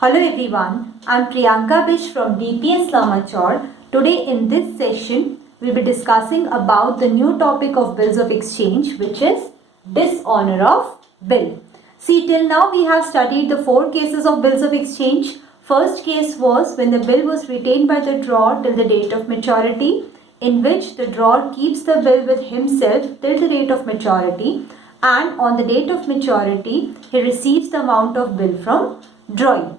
Hello everyone, I am Priyanka Bish from DPS Lamachor. Today in this session, we will be discussing about the new topic of bills of exchange, which is dishonor of bill. See, till now we have studied the 4 cases of bills of exchange. First case was when the bill was retained by the drawer till the date of maturity, in which the drawer keeps the bill with himself till the date of maturity, and on the date of maturity he receives the amount of bill from drawing.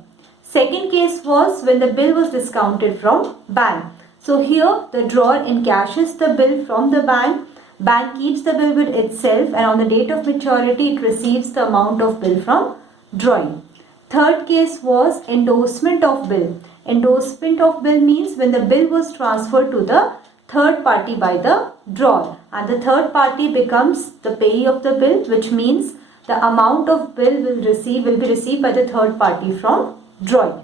Second case was when the bill was discounted from bank. So here the drawer encashes the bill from the bank keeps the bill with itself, and on the date of maturity it receives the amount of bill from drawing. Third case was endorsement of bill. Endorsement of bill means when the bill was transferred to the third party by the drawer, and the third party becomes the payee of the bill, which means the amount of bill will be received by the third party from drawing.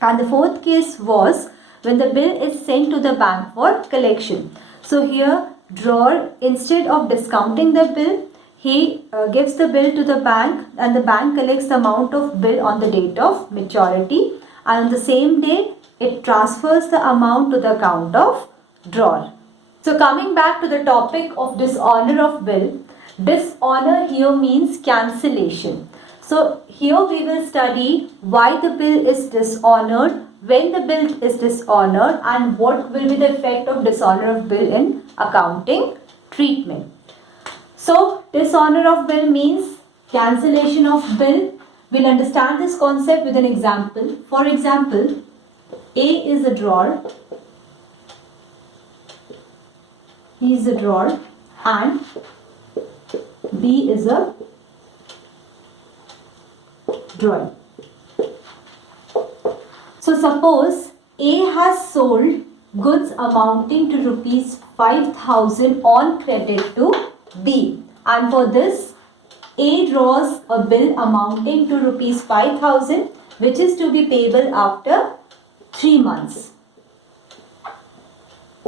And the fourth case was when the bill is sent to the bank for collection. So here drawer, instead of discounting the bill, he gives the bill to the bank, and the bank collects the amount of bill on the date of maturity, and on the same day it transfers the amount to the account of drawer. So coming back to the topic of dishonor of bill, dishonor here means cancellation. So here we will study why the bill is dishonored, when the bill is dishonored, and what will be the effect of dishonor of bill in accounting treatment. So dishonor of bill means cancellation of bill. We'll understand this concept with an example. For example, A is a drawer. He is a drawer and B is a drawer. So suppose A has sold goods amounting to rupees 5,000 on credit to B, and for this A draws a bill amounting to rupees 5,000, which is to be payable after 3 months.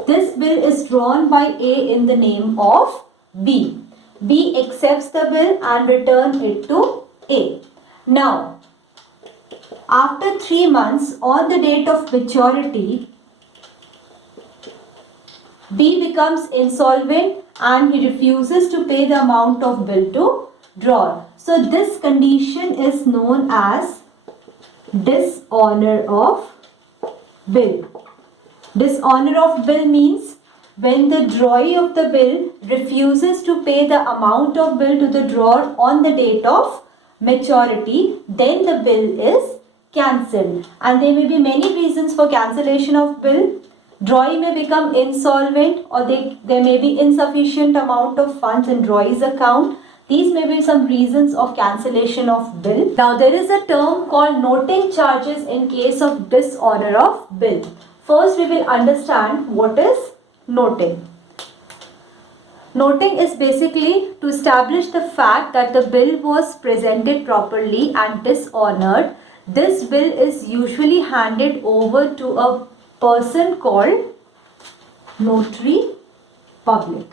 This bill is drawn by A in the name of B. B accepts the bill and returns it to A. Now, after 3 months, on the date of maturity, B becomes insolvent and he refuses to pay the amount of bill to drawer. So this condition is known as dishonor of bill. Dishonor of bill means when the drawee of the bill refuses to pay the amount of bill to the drawer on the date of maturity, then the bill is cancelled. And there may be many reasons for cancellation of bill. Drawee may become insolvent, or there may be insufficient amount of funds in drawee's account. These may be some reasons of cancellation of bill. Now there is a term called noting charges in case of dishonor of bill. First we will understand what is noting. Noting is basically to establish the fact that the bill was presented properly and dishonored. This bill is usually handed over to a person called notary public.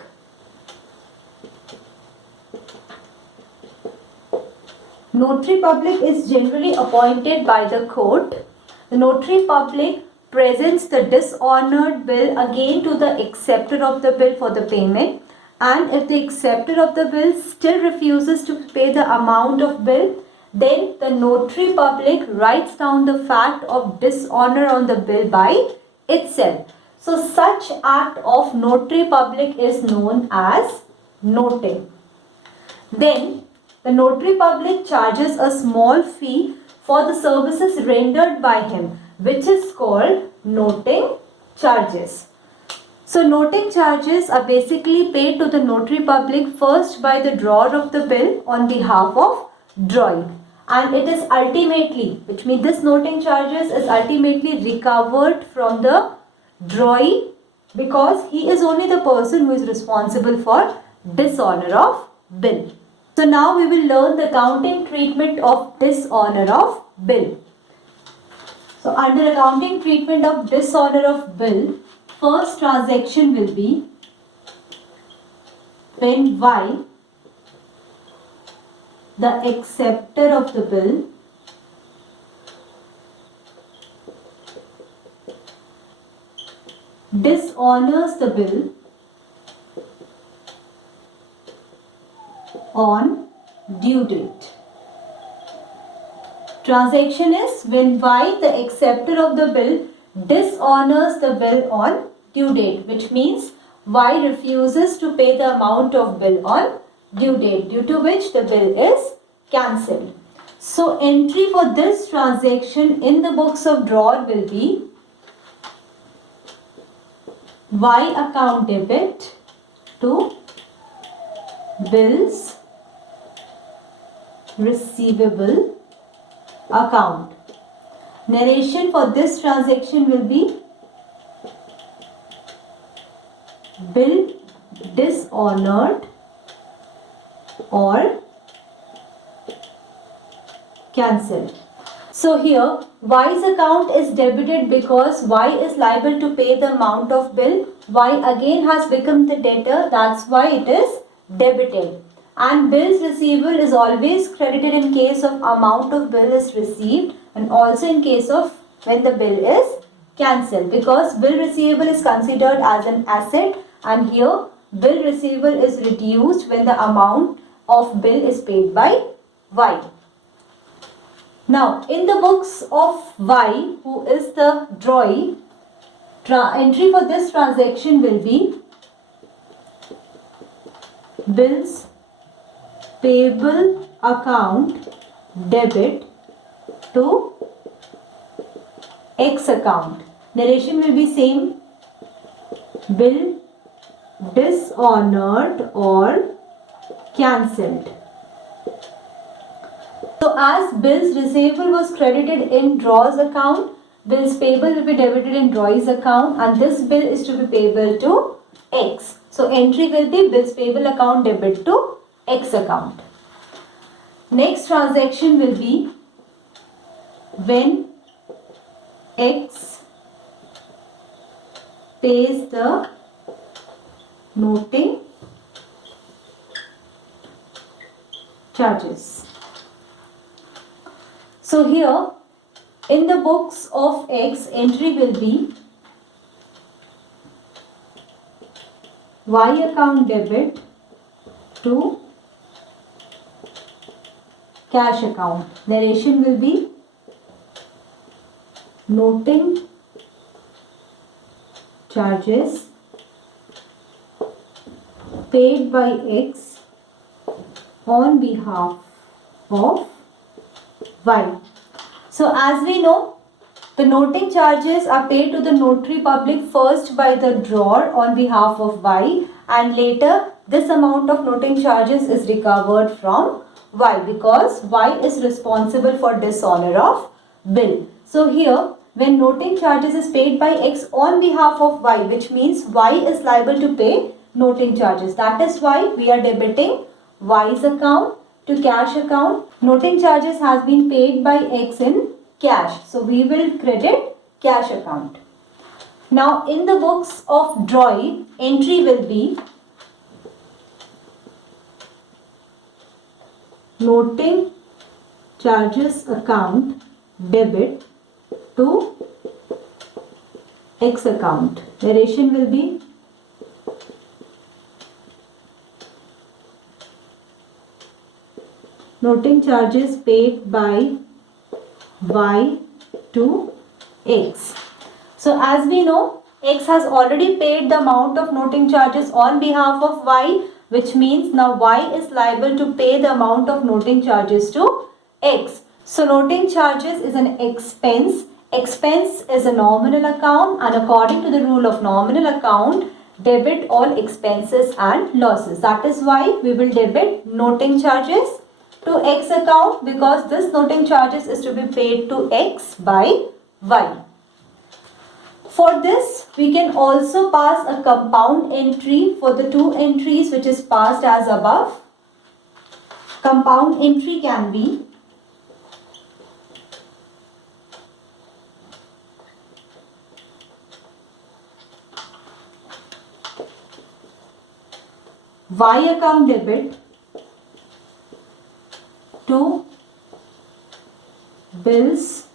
Notary public is generally appointed by the court. The notary public presents the dishonored bill again to the acceptor of the bill for the payment, and if the acceptor of the bill still refuses to pay the amount of bill, then the notary public writes down the fact of dishonor on the bill by itself. So such act of notary public is known as noting. Then the notary public charges a small fee for the services rendered by him, which is called noting charges. So noting charges are basically paid to the notary public first by the drawer of the bill on behalf of drawee, and it is ultimately, which means this noting charges is ultimately recovered from the drawee, because he is only the person who is responsible for dishonor of bill. So now we will learn the accounting treatment of dishonor of bill. So under accounting treatment of dishonor of bill, first transaction will be when Y, the acceptor of the bill, dishonors the bill on due date. Transaction is when Y, the acceptor of the bill, dishonors the bill on due date, which means Y refuses to pay the amount of bill on due date, due to which the bill is cancelled. So entry for this transaction in the books of drawer will be Y account debit to bills receivable account. Narration for this transaction will be bill dishonored or cancelled. So here Y's account is debited because Y is liable to pay the amount of bill. Y again has become the debtor, that's why it is debited. And bills receivable is always credited in case of amount of bill is received and also in case of when the bill is cancelled, because bill receivable is considered as an asset and here bill receivable is reduced when the amount of bill is paid by Y. Now, in the books of Y, who is the drawee, entry for this transaction will be bills payable account debit to X account. Narration will be same. Bill dishonored or cancelled. So as bills receivable was credited in draw's account, bills payable will be debited in drawee's account and this bill is to be payable to X. So entry will be bills payable account debit to X account. Next transaction will be when X pays the noting charges. So here in the books of X, entry will be Y account debit to cash account. Narration will be noting charges paid by X on behalf of Y. So as we know, the noting charges are paid to the notary public first by the drawer on behalf of Y and later this amount of noting charges is recovered from Y because Y is responsible for dishonor of bill. So here when noting charges is paid by X on behalf of Y, which means Y is liable to pay noting charges. That is why we are debiting Y's account to cash account. Noting charges has been paid by X in cash. So we will credit cash account. Now in the books of drawee, entry will be noting charges account debit to X account. Narration will be noting charges paid by Y to X. So as we know, X has already paid the amount of noting charges on behalf of Y, which means now Y is liable to pay the amount of noting charges to X. So noting charges is an expense. Expense is a nominal account and according to the rule of nominal account, debit all expenses and losses. That is why we will debit noting charges to X account because this noting charges is to be paid to X by Y. For this, we can also pass a compound entry for the two entries which is passed as above. Compound entry can be Y account debit to bills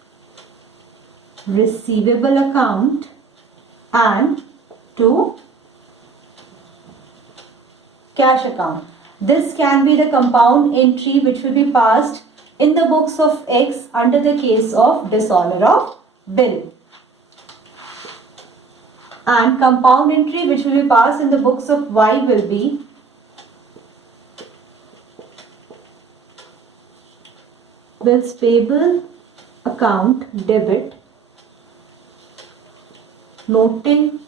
receivable account and to cash account. This can be the compound entry which will be passed in the books of X under the case of dishonor of bill. And compound entry which will be passed in the books of Y will be bills payable account debit, noting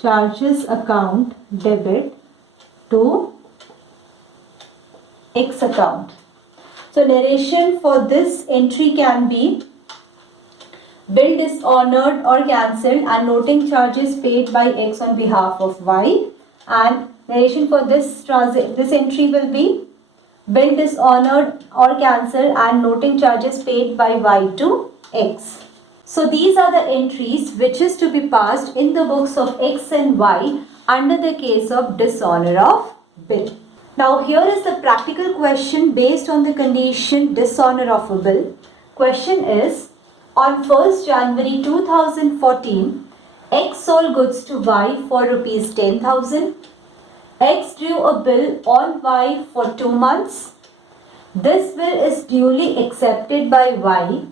charges account debit to X account. So narration for this entry can be bill dishonored or cancelled and noting charges paid by X on behalf of Y, and narration for this entry will be bill dishonored or cancelled and noting charges paid by Y to X. So these are the entries which is to be passed in the books of X and Y under the case of dishonor of bill. Now here is the practical question based on the condition dishonor of a bill. Question is, on 1st January 2014, X sold goods to Y for rupees 10,000. X drew a bill on Y for 2 months. This bill is duly accepted by Y.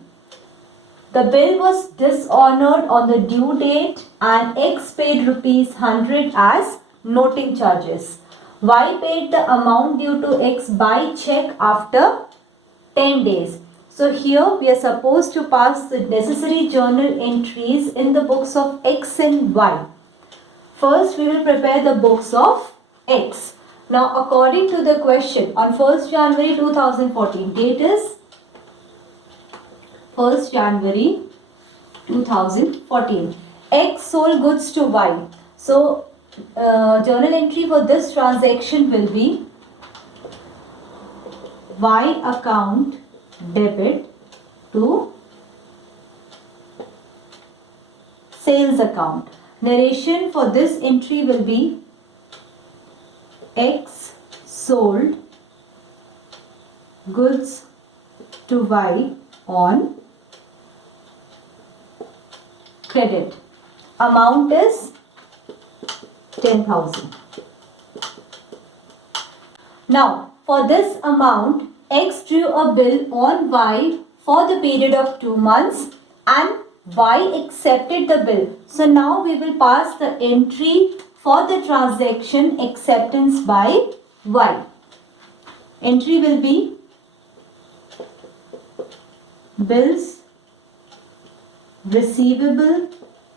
The bill was dishonored on the due date and X paid rupees 100 as noting charges. Y paid the amount due to X by check after 10 days. So here we are supposed to pass the necessary journal entries in the books of X and Y. First we will prepare the books of X. Now according to the question, on 1st January 2014, date is 1st January 2014. X sold goods to Y. So journal entry for this transaction will be Y account debit to sales account. Narration for this entry will be X sold goods to Y on credit. Amount is 10,000. Now for this amount, X drew a bill on Y for the period of 2 months and Y accepted the bill. So now we will pass the entry for the transaction acceptance by Y. Entry will be bills receivable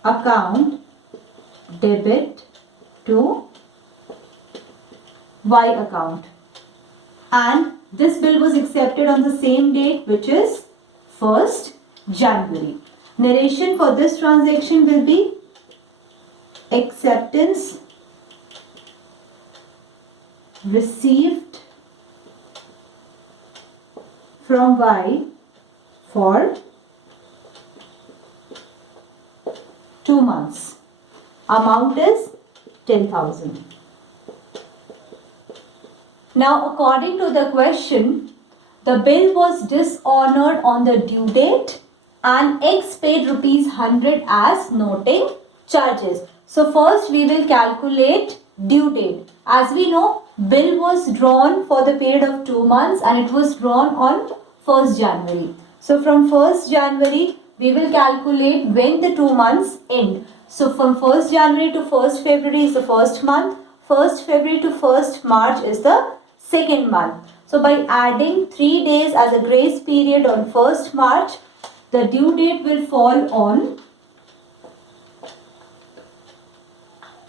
account debit to Y account, and this bill was accepted on the same date, which is 1st January. Narration for this transaction will be acceptance received from Y for 2 months. Amount is 10,000. Now according to the question, the bill was dishonored on the due date and X paid rupees 100 as noting charges. So first we will calculate due date. As we know, bill was drawn for the period of 2 months and it was drawn on 1st January. So from 1st January we will calculate when the 2 months end. So from 1st January to 1st February is the first month. 1st February to 1st March is the second month. So by adding 3 days as a grace period on 1st March, the due date will fall on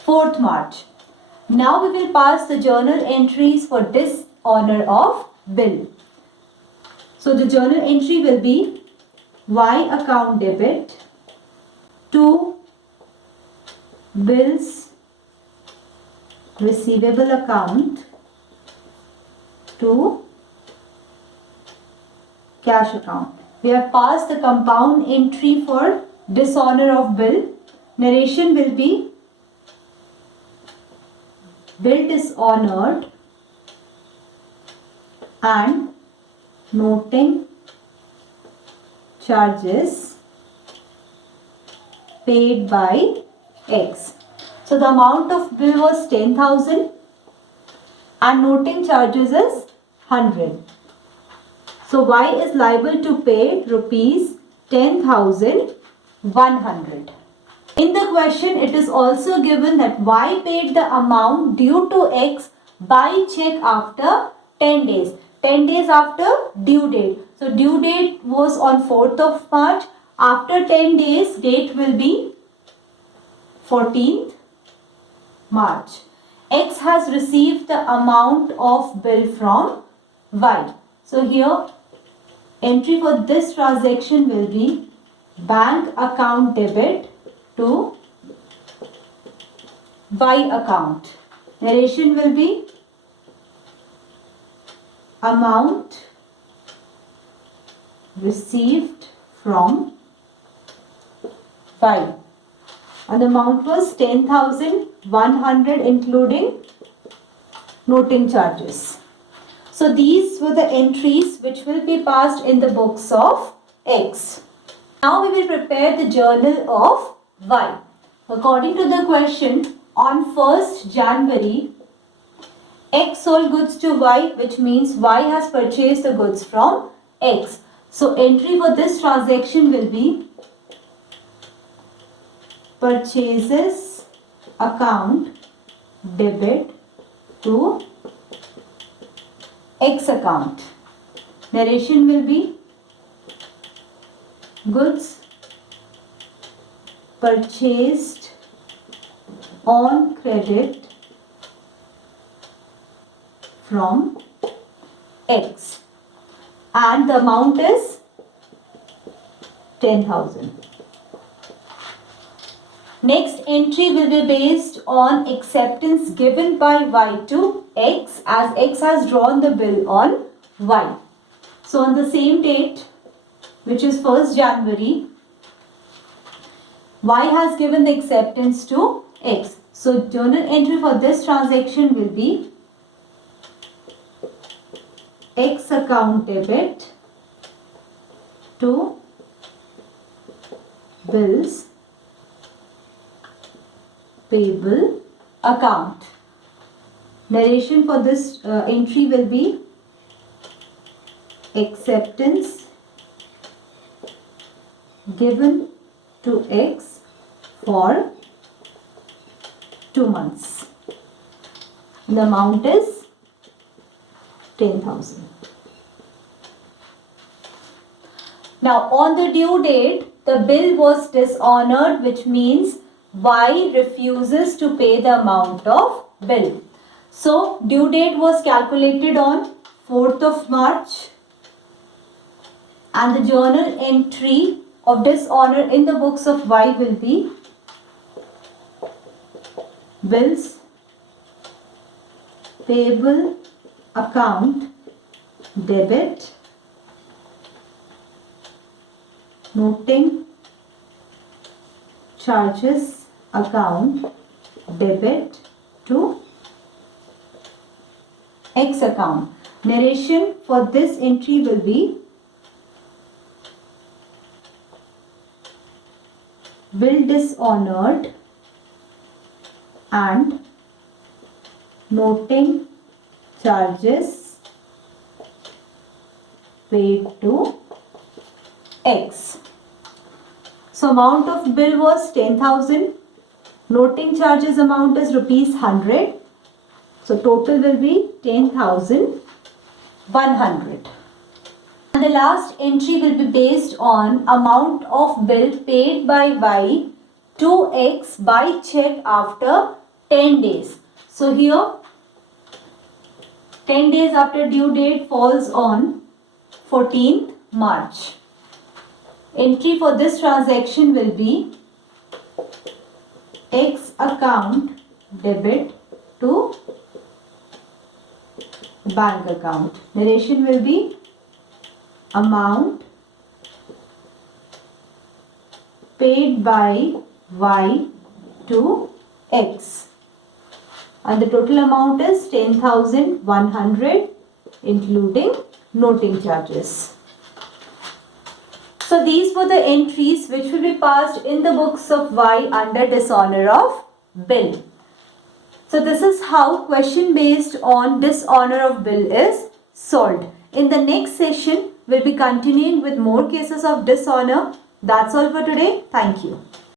4th March. Now we will pass the journal entries for dishonor of bill. So the journal entry will be Y account debit to bills receivable account to cash account. We have passed the compound entry for dishonor of bill. Narration will be bill dishonored and noting charges paid by X. So the amount of bill was 10,000 and noting charges is 100. So Y is liable to pay rupees 10,100. In the question, it is also given that Y paid the amount due to X by check after 10 days. 10 days after due date. So due date was on 4th of March. After 10 days, date will be 14th March. X has received the amount of bill from Y. So here, entry for this transaction will be bank account debit to Y account. Narration will be amount received from Y. And the amount was 10,100 including noting charges. So these were the entries which will be passed in the books of X. Now we will prepare the journal of Y. According to the question, on 1st January, X sold goods to Y, which means Y has purchased the goods from X. So entry for this transaction will be purchases account debit to X account. Narration will be goods purchased on credit from X and the amount is 10,000. Next entry will be based on acceptance given by Y to X as X has drawn the bill on Y. So on the same date, which is 1st January, Y has given the acceptance to X. So journal entry for this transaction will be X account debit to bills payable account. Narration for this entry will be acceptance given to X for 2 months. The amount is 10,000. Now on the due date, the bill was dishonored, which means Y refuses to pay the amount of bill. So due date was calculated on 4th of March and the journal entry of dishonor in the books of Y will be bills payable account debit noting charges account debit to X account. Narration for this entry will be bill dishonored and noting charges paid to X. So amount of bill was 10,000. Noting charges amount is rupees 100. So total will be 10,100. And the last entry will be based on amount of bill paid by Y to X by check after 10 days. So here 10 days after due date falls on 14th March. Entry for this transaction will be X account debit to bank account. Narration will be amount paid by Y to X and the total amount is 10,100 including noting charges. So these were the entries which will be passed in the books of Y under dishonor of bill. So this is how question based on dishonor of bill is solved. In the next session, we'll be continuing with more cases of dishonor. That's all for today. Thank you.